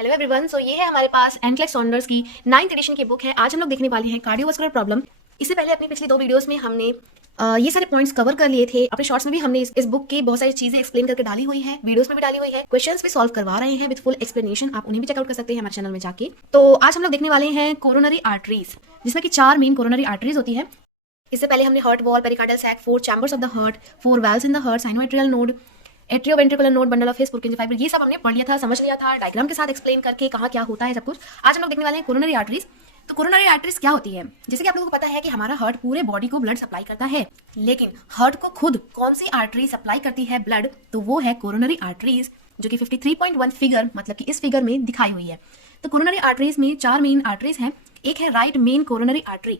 Hello everyone. सो ये है हमारे पास एनक्लेक्स सॉन्डर्स की 9th एडिशन की बुक है। आज हम लोग देखने वाले हैं कार्डियोवास्कुलर प्रॉब्लम। इससे पहले अपनी पिछली 2 वीडियोस में हमने ये सारे पॉइंट्स कवर कर लिए थे। अपने शॉर्ट्स में भी हमने इस बुक की बहुत सारी चीजें एक्सप्लेन करके डाली हुई है, वीडियोस में भी डाली हुई है, क्वेश्चंस भी सॉल्व करवा रहे हैं विद फुल एक्सप्लेनेशन। आप उन्हें भी चेकआउट कर सकते हैं हमारे चैनल में जाके। तो आज हम लोग देखने वाले हैं कोरोनरी आर्टरीज, जिसमें कि 4 मेन कोरोनरी आर्टरीज होती है। इससे पहले हमने heart wall, pericardial sac, 4 chambers of the heart, 4 valves in the heart, sinoatrial node, atrioventricular node, bundle of His, Purkinje fibre, ये सब हमने पढ़ लिया था, समझ लिया था, डायग्राम के साथ एक्सप्लेन करके कहाँ क्या होता है सब कुछ। आज हम लोग देखने वाले हैं कोरोनरी आर्टरीज। तो कोरोनरी आर्टरीज क्या होती है? जैसे कि आप लोगों को पता है कि हमारा हार्ट पूरे बॉडी को ब्लड सप्लाई करता है, लेकिन हार्ट को खुद कौन सी आर्टरी सप्लाई करती है ब्लड? तो वो है कोरोनरी आर्टरीज, जो कि 53.1 फिगर, मतलब कि इस फिगर में दिखाई हुई है। तो कोरोनरी आर्टरीज में 4 मेन आर्टरीज हैं। एक है right main coronary artery.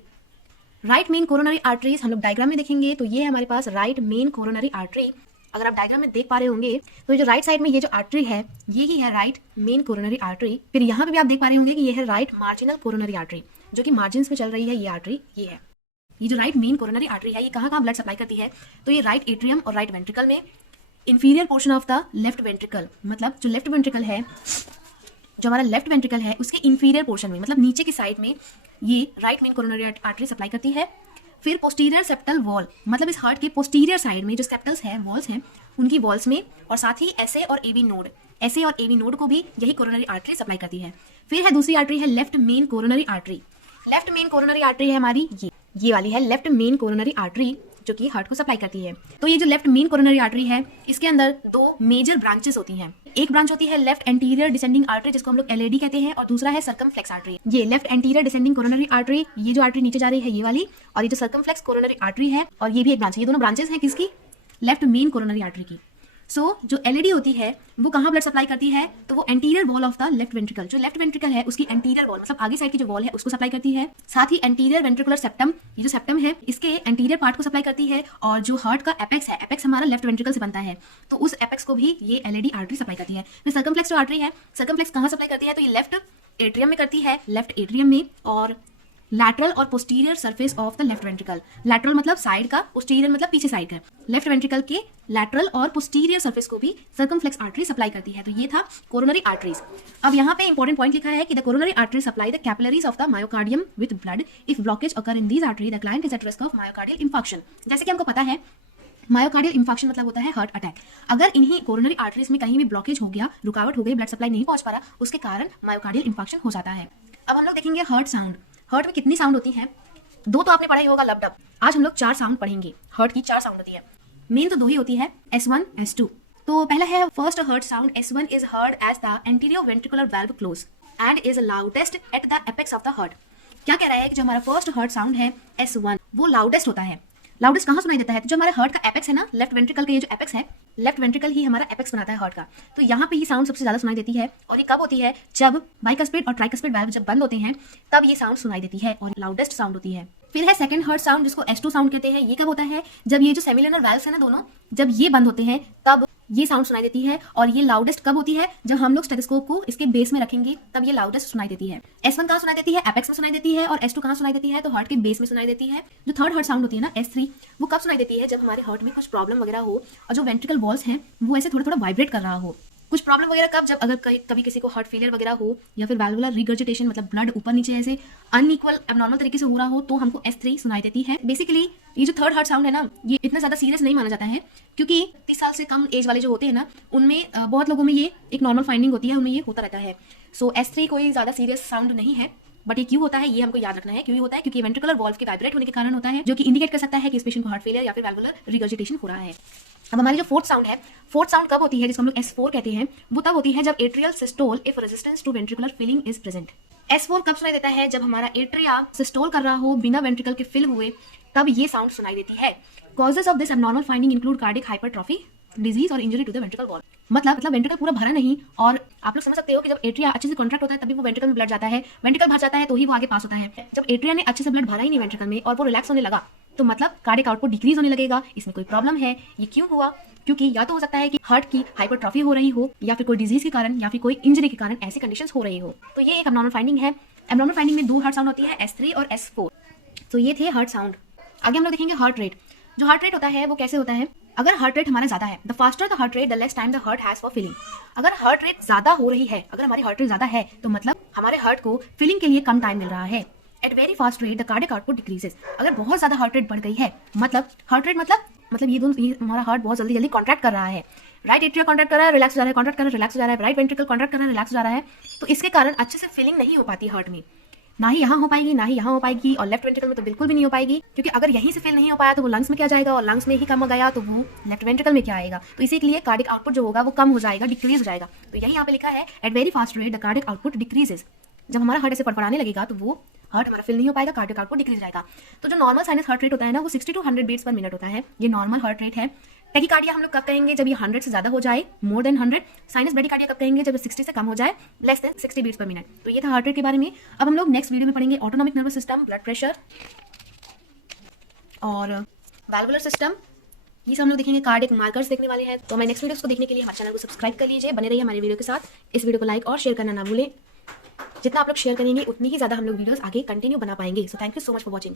Right main coronary arteries हम लोग डायग्राम में देखेंगे तो ये है हमारे पास राइट मेन कोरोनरी आर्टरी। अगर आप डायग्राम में देख पा रहे होंगे तो जो राइट साइड में ये जो आर्टरी है ये ही है राइट मेन कोरोनरी आर्टरी। फिर यहाँ पे भी आप देख पा रहे होंगे कि ये है राइट मार्जिनल कोरोनरी आर्टरी, जो कि मार्जिन में चल रही है। ये आर्टरी ये है, ये जो राइट मेन कोरोनरी आर्टरी है, ये कहाँ कहाँ ब्लड सप्लाई करती है? तो ये राइट एट्रियम और राइट वेंट्रिकल में, inferior portion of the left ventricle, मतलब जो लेफ्ट वेंट्रिकल है, जो हमारा लेफ्ट वेंट्रिकल है उसके इंफीरियर पोर्शन में, मतलब नीचे की साइड में ये right main coronary artery supply करती है। फिर पोस्टीरियर सेप्टल वॉल, मतलब इस हार्ट के पोस्टीरियर साइड में जो सेप्टल्स हैं, वॉल्स हैं, उनकी वॉल्स में, और साथ ही एसए और एवी नोड, एसए और एवी नोड को भी यही कोरोनरी आर्टरी सप्लाई करती है। फिर है दूसरी आर्टरी है left main coronary artery. Left main coronary artery है हमारी ये वाली है लेफ्ट मेन कोरोनरी आर्टरी, जो कि हार्ट को सप्लाई करती है। तो ये जो लेफ्ट मेन कोरोनरी आर्टरी है, इसके अंदर 2 मेजर ब्रांचेस होती हैं। एक ब्रांच होती है लेफ्ट एंटीरियर डिसेंडिंग आर्टरी, जिसको हम लोग एलएडी कहते हैं, और दूसरा है सर्कमफ्लेक्स आर्टरी। ये left anterior descending coronary artery, ये जो आर्टरी नीचे जा रही है ये वाली, और ये जो सर्कमफ्लेक्स कोरोनरी आर्टरी है, और ये भी एक ब्रांच है। ये दोनों ब्रांचेस हैं किसकी? लेफ्ट मेन कोरोनरी आर्टरी की। सो जो एलईडी होती है वो कहाँ ब्लड सप्लाई करती है? तो वो anterior wall of the left ventricle, जो लेफ्ट वेंट्रिकल है उसकी एंटीरियर वॉल, मतलब आगे साइड की जो वॉल है उसको सप्लाई करती है। साथ ही एंटीरियर वेंट्रिकुलर सेप्टम, ये जो सेप्टम है इसके एंटीरियर पार्ट को सप्लाई करती है। और जो हार्ट का एपेक्स है, एपेक्स हमारा लेफ्ट वेंट्रिकल से बनता है, तो उस एपेक्स को भी ये एलईडी आर्टरी सप्लाई करती है। फिर सर्कमफ्लेक्स जो आर्टरी है, सर्कमफ्लेक्स कहाँ सप्लाई करती है? तो ये लेफ्ट एट्रियम में करती है, लेफ्ट एट्रियम में, और लैटरल और posterior surface of the left ventricle. Lateral मतलब साइड का, पोस्टीरियर मतलब पीछे साइड का। लेफ्ट वेंट्रिकल के लैटरल और पोस्टीरियर सरफेस को भी सर्कमफ्लेक्स आर्टरी सप्लाई करती है। तो ये था कोरोनरी आर्टरीज। अब यहाँ पे इंपॉर्टेंट पॉइंट लिखा है कि the coronary artery supply the capillaries of the myocardium with blood. If blockage occur in these artery the client is at risk of myocardial infarction. जैसे कि हमको पता है मायोकार्डियल इंफाक्शन मतलब होता है हार्ट अटैक। अगर इन्हीं कोरोनरी आर्टरीज में कहीं भी ब्लॉकेज हो गया, रुकावट हो गई, ब्लड सप्लाई नहीं पहुंच पा रहा, उसके कारण मायोकार्डियल इंफाक्शन हो जाता है। अब हम लोग देखेंगे हार्ट साउंड। हार्ट में कितनी साउंड होती है? 2 तो आपने पढ़ा ही होगा, लब डब। आज हम लोग 4 साउंड पढ़ेंगे। हार्ट की 4 साउंड होती है। मेन तो 2 ही होती है, S1 S2। तो पहला है first heart sound. S1 is heard as the anterior ventricular valve close and is loudest at the apex of the heart. क्या कह रहा है कि जो हमारा फर्स्ट हार्ट साउंड है S1 वो लाउडेस्ट होता है। लाउडेस्ट कहाँ सुनाई देता है? तो जो हमारे हार्ट का एपेक्स है ना, लेफ्ट वेंट्रिकल का ये जो एपेक्स है, लेफ्ट वेंट्रिकल ही हमारा एपेक्स बनाता है हार्ट का, तो यहाँ पे ये साउंड सबसे ज्यादा सुनाई देती है। और ये कब होती है? जब बाइकस्पिड और ट्राइकस्पिड वाल्व जब बंद होते हैं तब ये साउंड सुनाई देती है और लाउडेस्ट साउंड होती है। फिर है सेकंड हार्ट साउंड, जिसको S2 साउंड कहते हैं। ये कब होता है? जब ये जो सेमिलुनर वाल्व्स है ना दोनों, जब ये बंद होते हैं तब ये साउंड सुनाई देती है। और ये लाउडेस्ट कब होती है? जब हम लोग स्टेथोस्कोप को इसके बेस में रखेंगे तब ये लाउडेस्ट सुनाई देती है। S1 कहाँ सुनाई देती है? एपेक्स में सुनाई देती है। और S2 कहाँ सुनाई देती है? तो हार्ट के बेस में सुनाई देती है। जो थर्ड हार्ट साउंड होती है ना S3, वो कब सुनाई देती है? जब हमारे हार्ट में कुछ प्रॉब्लम वगैरह हो और जो वेंट्रिकल वॉल्स हैं वो ऐसे थोड़ा थोड़ा वाइब्रेट कर रहा हो। कुछ प्रॉब्लम वगैरह कब? जब अगर कभी किसी को हार्ट फेलियर वगैरह हो, या फिर वैल्वुलर रिगर्जिटेशन, मतलब ब्लड ऊपर नीचे ऐसे अनइक्वल एबनॉर्मल तरीके से हो रहा हो, तो हमको S3 सुनाई देती है। बेसिकली ये जो थर्ड हार्ट साउंड है ना, ये इतना ज्यादा सीरियस नहीं माना जाता है, क्योंकि 30 साल से कम एज वाले जो होते हैं ना, उनमें बहुत लोगों में ये एक नॉर्मल फाइंडिंग होती है, उनमें ये होता रहता है। सो S3 कोई ज्यादा सीरियस साउंड नहीं है। बट ये क्यों होता है ये हमको याद रखना है। क्यों होता है? क्योंकि वेंट्रिकुलर वॉल्व के वाइब्रेट होने के कारण होता है, जो कि इंडिकेट कर सकता है कि इस पेशेंट को हार्ट फेलियर या फिर वैल्वुलर रिगर्जिटेशन हो रहा है। अब हमारी जो फोर्थ साउंड है, फोर्थ साउंड कब होती है? जिसको हम लोग S4 कहते हैं, वो तब होती है जब atrial systole if resistance to ventricular filling is present. S4 कब सुनाई देता है? जब हमारा एट्रिया सिस्टोल कर रहा हो बिना वेंट्रिकल के फिल हुए, तब ये साउंड सुनाई देती है। Causes of this abnormal finding include cardiac hypertrophy, disease और injury to the ventricle wall. मतलब वेंट्रिकल पूरा भरा नहीं, और आप लोग समझ सकते हो कि जब एट्रिया अच्छे से कॉन्ट्रैक्ट होता है तभी वो वेंट्रिकल में ब्लड जाता है, वेंट्रिकल भर जाता है तो ही वो आगे पास होता है। जब एट्रिया ने अच्छे से ब्लड भरा ही नहीं वेंट्रिकल में और वो रिलैक्स होने लगा, तो मतलब कार्डिक आउटपुट डिक्रीज होने लगेगा। इसमें कोई प्रॉब्लम है। ये क्यों हुआ? क्योंकि या तो हो सकता है कि हार्ट की हाइपरट्रॉफी हो रही हो, या फिर कोई डिजीज के कारण, या फिर कोई इंजरी के कारण ऐसी कंडीशंस हो रही हो। तो ये एक एबनॉर्मल फाइंडिंग है। एबनॉर्मल फाइंडिंग में 2 हार्ट साउंड होती है, S3 और S4। तो ये थे हार्ट साउंड। आगे हम लोग देखेंगे हार्ट रेट। जो हार्ट रेट होता है वो कैसे होता है? अगर हार्ट रेट हमारा ज़्यादा है, the faster the heart rate the less time the heart has for feeling. अगर हार्ट रेट ज़्यादा हो रही है, अगर हमारी हार्ट रेट ज़्यादा है तो मतलब हमारे हार्ट को फीलिंग के लिए कम टाइम मिल रहा है। At very fast rate the cardiac output decreases. अगर बहुत ज़्यादा हार्ट रेट बढ़ गई है, मतलब हार्ट रेट मतलब ये हमारा हार्ट बहुत जल्दी कॉन्ट्रैक्ट कर रहा है। राइट एट्रिया कॉन्ट्रैक्ट कर रहा है, रिलैक्स हो जा रहा है, कॉन्ट्रैक्ट कर रहा है, रिलैक्स हो जा रहा है, राइट वेंट्रिकल कॉन्ट्रैक्ट कर रहा है, रिलैक्स हो जा रहा है। तो इसके कारण अच्छे से फीलिंग नहीं हो पाती हार्ट में, ना ही यहाँ हो पाएगी, ना ही यहाँ हो पाएगी, और लेफ्ट वेंट्रिकल में तो बिल्कुल भी नहीं हो पाएगी, क्योंकि अगर यहीं से फील नहीं हो पाया तो वो लंग्स में क्या जाएगा, और लंग्स में ही कम हो गया तो वो लेफ्ट वेंट्रिकल में क्या आएगा। तो इसी के लिए कार्डिक आउटपुट जो होगा वो कम हो जाएगा, डिक्रीज हो जाएगा। तो यही यहाँ पे लिखा है at very fast rate the cardiac output decreases. जब हमारा हार्ट ऐसे फड़फड़ाने लगेगा तो वो हार्ट हमारा फिल नहीं हो पाएगा, कार्डिक आउटपुट डिक्रीज जाएगा। तो जो नॉर्मल साइनस हार्ट रेट होता है ना, वो 60 to 100 बीट्स पर मिनट होता है। ये नॉर्मल हार्ट रेट है। टैकीकार्डिया हम लोग कब कहेंगे, जब ये 100 से ज़्यादा हो जाए, मोर देन 100। साइनस ब्रेडिकार्डिया कब कहेंगे, जब 60 से कम हो जाए, less than 60 beats per minute. तो ये था हार्ट रेट के बारे में। अब हम लोग नेक्स्ट वीडियो में पढ़ेंगे autonomic nervous system, blood pressure और वैल्वुलर सिस्टम। ये सब हम लोग देखेंगे, कार्डिक मार्कर्स देखने वाले हैं। तो हमारे नेक्स्ट वीडियोस को देखने के लिए हमारे चैनल को सब्सक्राइब कर लीजिए, बने रहिए हमारे वीडियो के साथ। इस वीडियो को लाइक और शेयर करना ना भूलें। जितना आप लोग शेयर करेंगे उतनी ही ज़्यादा हम लोग वीडियोस आगे कंटिन्यू बना पाएंगे। So thank you so much for watching.